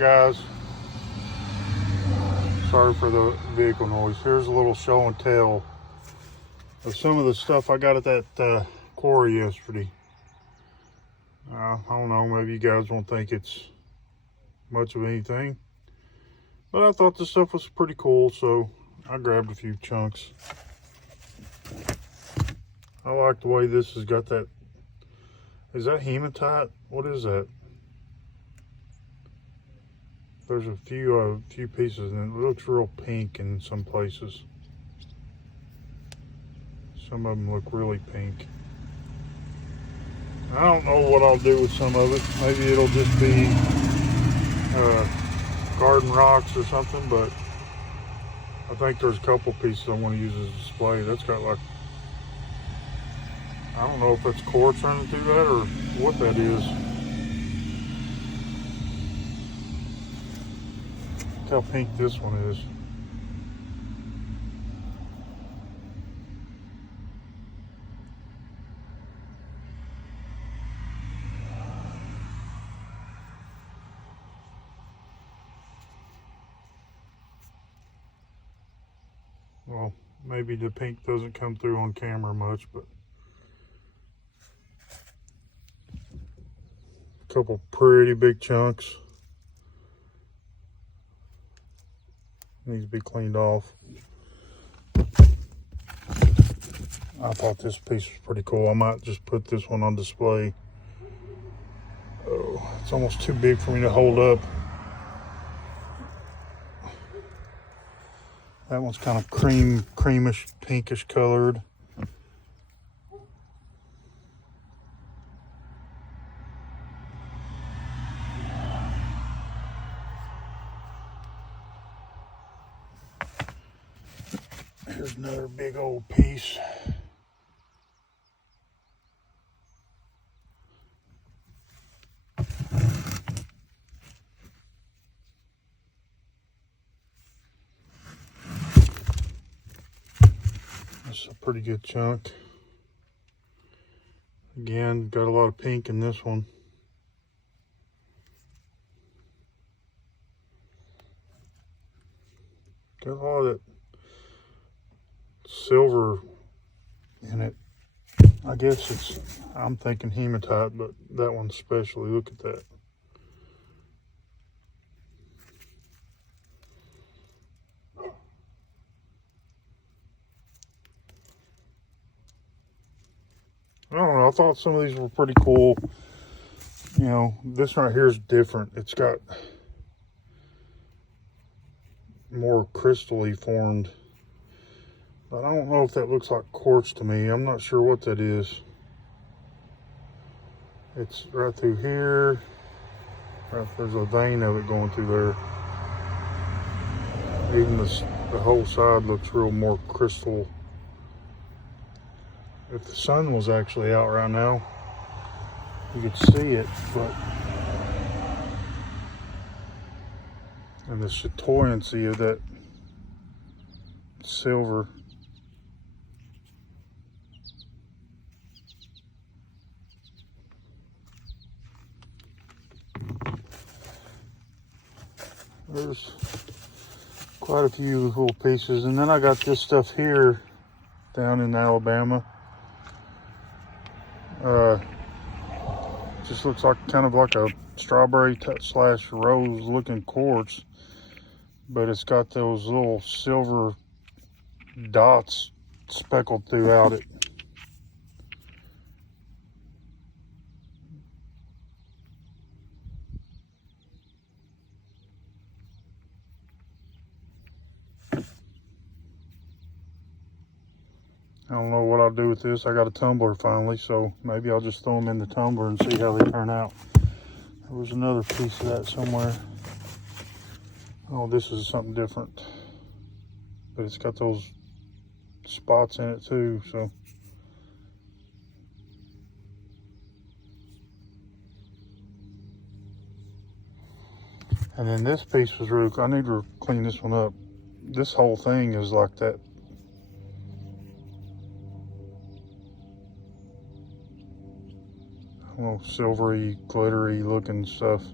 Alright guys, sorry for the vehicle noise. Here's a little show and tell of some of the stuff I got at that quarry yesterday. I don't know, maybe you guys won't think it's much of anything, but I thought this stuff was pretty cool, so I grabbed a few chunks. I like the way this has got that. Is that hematite? What is that? There's a few pieces, and it looks real pink in some places. Some of them look really pink. I don't know what I'll do with some of it. Maybe it'll just be garden rocks or something, but I think there's a couple pieces I want to use as a display. That's got like, I don't know if that's quartz running through that or what that is. Look how pink this one is. Well, maybe the pink doesn't come through on camera much, but a couple pretty big chunks. Needs to be cleaned off. I thought this piece was pretty cool. I might just put this one on display. Oh, it's almost too big for me to hold up. That one's kind of creamish, pinkish colored. Here's another big old piece. That's a pretty good chunk. Again, got a lot of pink in this one. Got a lot of that silver in it. I guess it's, I'm thinking hematite, but that one especially, look at that. I don't know, I thought some of these were pretty cool. You know, this right here is different. It's got more crystally formed. But I don't know if that looks like quartz to me. I'm not sure what that is. It's right through here. There's a vein of it going through there. Even the whole side looks real more crystal. If the sun was actually out right now, you could see it, but and the chatoyancy of that silver. There's quite a few little pieces, and then I got this stuff here down in Alabama. Just looks like kind of like a strawberry slash rose looking quartz, but it's got those little silver dots speckled throughout it. I don't know what I'll do with this. I got a tumbler finally, so maybe I'll just throw them in the tumbler and see how they turn out. There was another piece of that somewhere. Oh, this is something different, but it's got those spots in it too, so. And then this piece was really cool. I need to clean this one up. This whole thing is like that. I don't know, silvery, glittery looking stuff.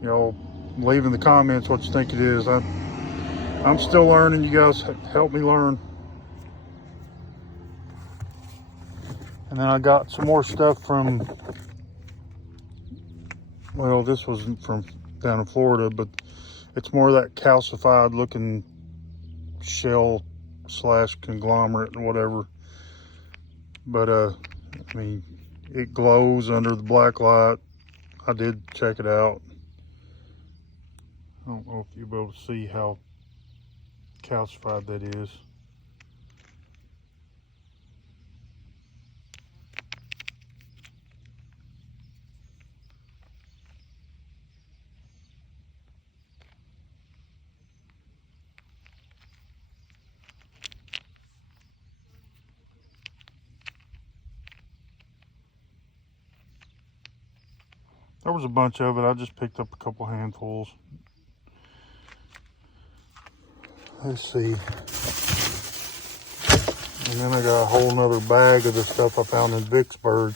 leave in the comments what you think it is. I'm still learning. You guys help me learn. And then I got some more stuff from, well, this wasn't from down in Florida, but it's more of that calcified looking shell slash conglomerate and whatever. But I mean, it glows under the black light. I did check it out. I don't know if you'll be able to see how calcified that is. There was a bunch of it. I just picked up a couple handfuls. Let's see. And then I got a whole nother bag of the stuff I found in Vicksburg.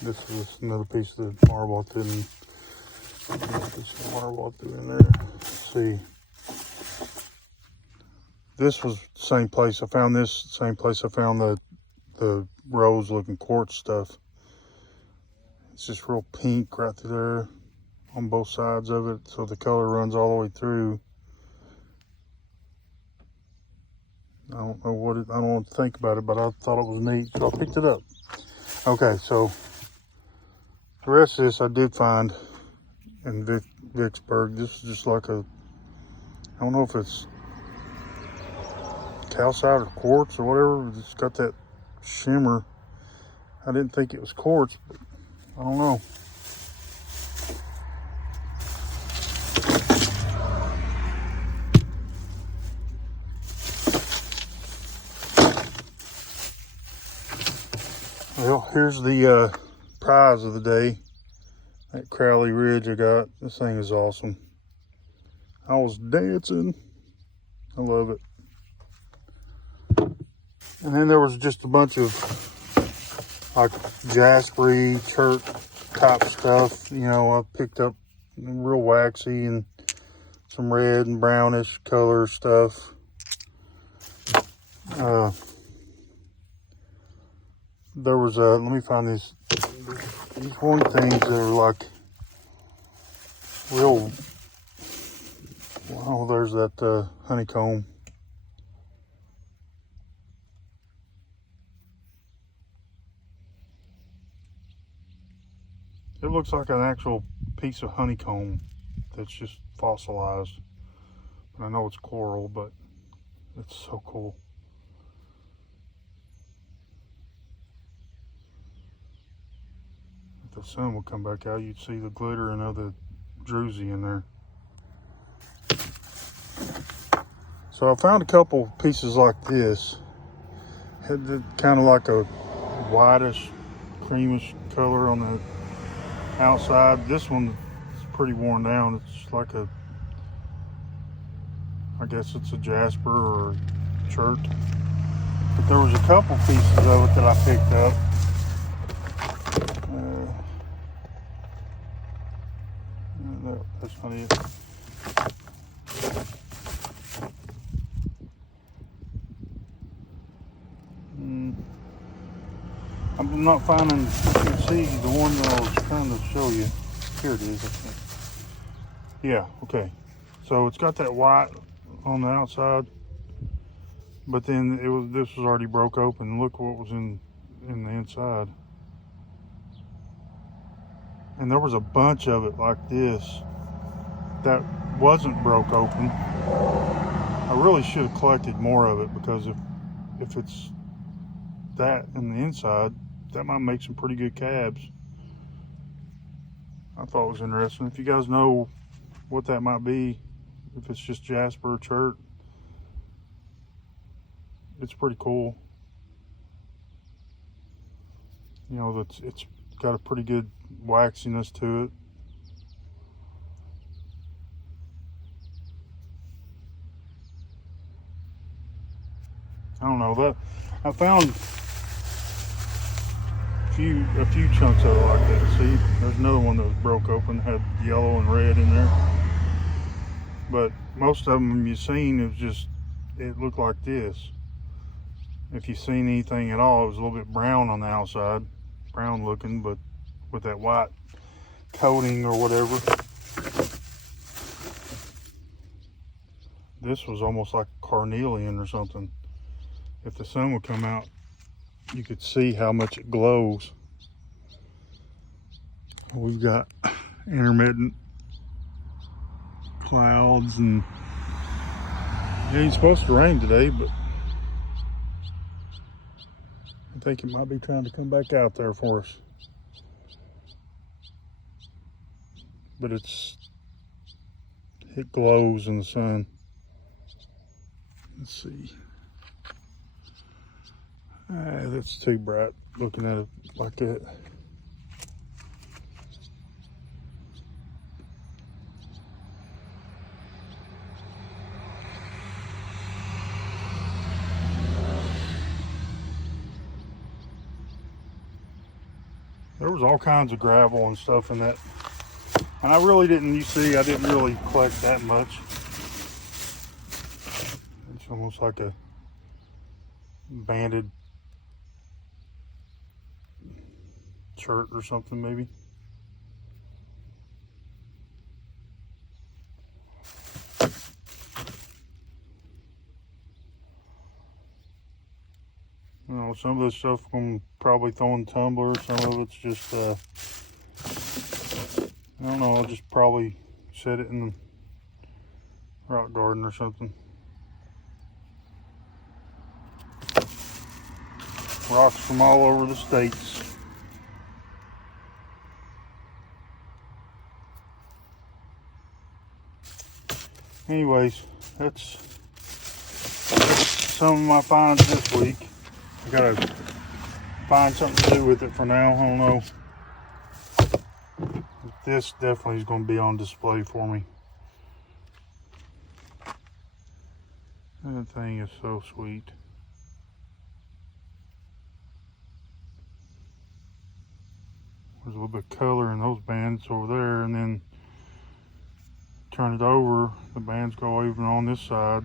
This was another piece of the marble I didn't put some marble through in there. Let's see. This was the same place I found this. Same place I found the rose looking quartz stuff. It's just real pink right through there on both sides of it, so the color runs all the way through. I don't know what I don't want to think about it, but I thought it was neat, so I picked it up. Okay, so the rest of this I did find in Vicksburg. This is just like a, I don't know if it's calcite or quartz or whatever. It's got that shimmer. I didn't think it was quartz, but I don't know. Well, here's the prize of the day. That Crowley Ridge I got. This thing is awesome. I was dancing. I love it. And then there was just a bunch of like jaspery, chert type stuff. I picked up real waxy and some red and brownish color stuff. There was let me find these one things that are like real, wow, there's that honeycomb. It looks like an actual piece of honeycomb that's just fossilized. And I know it's coral, but it's so cool. If the sun would come back out, you'd see the glittering of the druzy in there. So I found a couple pieces like this. Had kind of like a whitish, creamish color on the outside. This one is pretty worn down. It's like a, I guess it's a jasper or a chert. But there was a couple pieces of it that I picked up. No, that's not it. I'm not finding, you can see the one that I was trying to show you. Here it is, I think. Yeah, okay. So it's got that white on the outside, but then this was already broke open. Look what was in the inside. And there was a bunch of it like this that wasn't broke open. I really should have collected more of it, because if it's that in the inside, that might make some pretty good cabs. I thought it was interesting. If you guys know what that might be, if it's just jasper or chert, it's pretty cool. It's got a pretty good waxiness to it. I don't know, that I found few chunks of it like that. See, there's another one that was broke open, had yellow and red in there. But most of them you've seen, it looked like this. If you've seen anything at all, it was a little bit brown on the outside, brown looking, but with that white coating or whatever. This was almost like carnelian or something. If the sun would come out, you could see how much it glows. We've got intermittent clouds, and it ain't supposed to rain today, but I think it might be trying to come back out there for us. But it glows in the sun. Let's see. That's too bright looking at it like that. There was all kinds of gravel and stuff in that. And I really didn't, I didn't really collect that much. It's almost like a banded shirt or something, maybe. You know, some of this stuff I'm probably throwing tumblers. Some of it's just, I don't know, I'll just probably set it in the rock garden or something. Rocks from all over the states. Anyways, that's some of my finds this week. I gotta find something to do with it for now. I don't know. This definitely is going to be on display for me. That thing is so sweet. There's a little bit of color in those bands over there, and then turn it over, the bands go even on this side.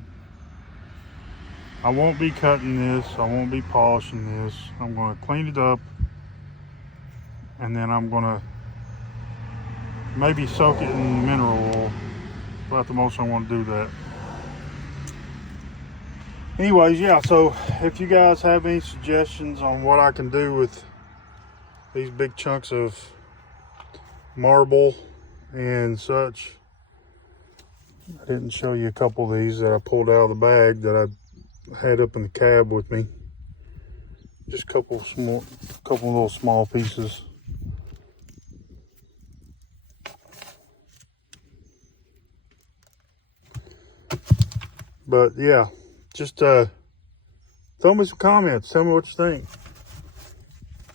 I won't be cutting this, I won't be polishing this. I'm going to clean it up, and then I'm going to maybe soak it in mineral oil. But at the most I want to do that. Anyways, yeah, so if you guys have any suggestions on what I can do with these big chunks of marble and such. I didn't show you a couple of these that I pulled out of the bag that I had up in the cab with me. Just a couple little small pieces. But yeah, just throw me some comments. Tell me what you think.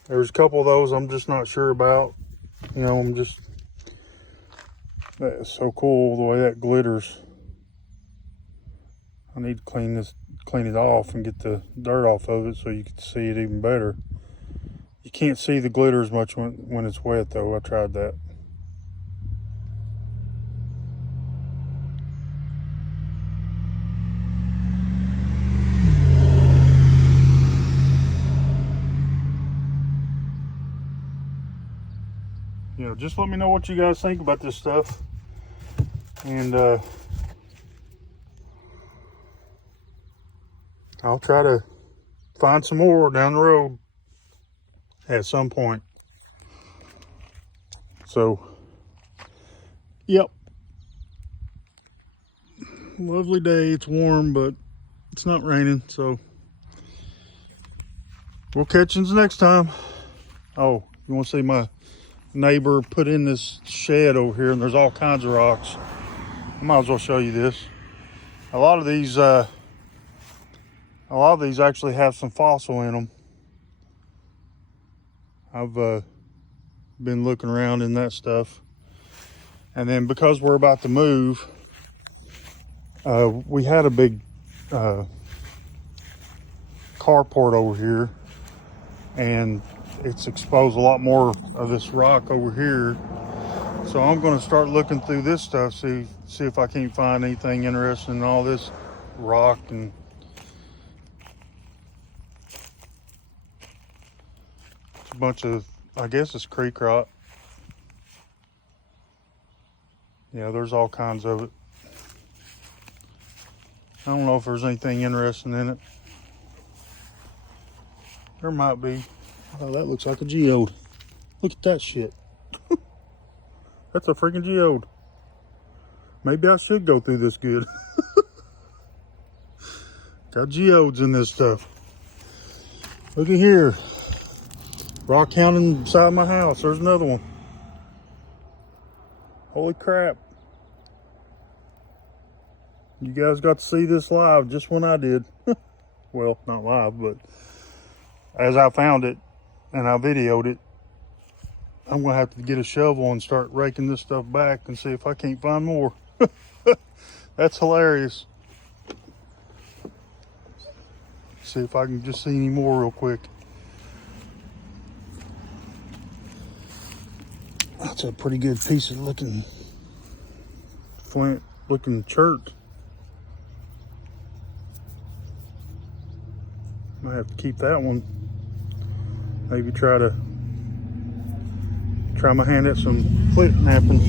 There's a couple of those I'm just not sure about. You know, that is so cool the way that glitters. I need to clean it off and get the dirt off of it so you can see it even better. You can't see the glitter as much when it's wet though. I tried that. You know, just let me know what you guys think about this stuff. And I'll try to find some more down the road at some point. So, yep. Lovely day. It's warm, but it's not raining. So, we'll catch you next time. Oh, you want to see my neighbor put in this shed over here, and there's all kinds of rocks. I might as well show you this. A lot of these actually have some fossil in them. I've been looking around in that stuff, and then because we're about to move, we had a big carport over here, and it's exposed a lot more of this rock over here. So I'm going to start looking through this stuff, see if I can't find anything interesting in all this rock. And it's a bunch of, I guess it's creek rock. Yeah, there's all kinds of it. I don't know if there's anything interesting in it. There might be. Oh, that looks like a geode. Look at that shit. That's a freaking geode. Maybe I should go through this good. Got geodes in this stuff. Look at here. Rock hounding beside my house. There's another one. Holy crap. You guys got to see this live just when I did. Well, not live, but as I found it and I videoed it. I'm gonna have to get a shovel and start raking this stuff back and see if I can't find more. That's hilarious. See if I can just see any more real quick. That's a pretty good piece of looking flint looking chert. Might have to keep that one. Maybe try my hand at some flint knapping.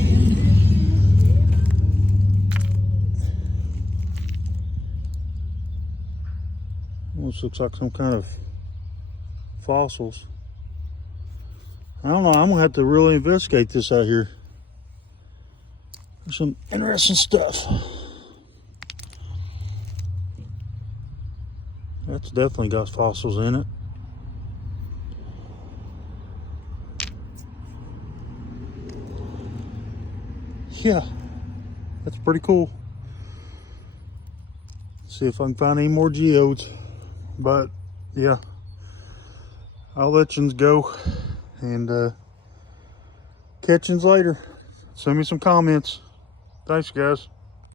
Almost looks like some kind of fossils. I don't know, I'm gonna have to really investigate this out here. There's some interesting stuff. That's definitely got fossils in it. Yeah, that's pretty cool. See if I can find any more geodes. But yeah, I'll let yous go and catch yous later. Send me some comments. Thanks, guys.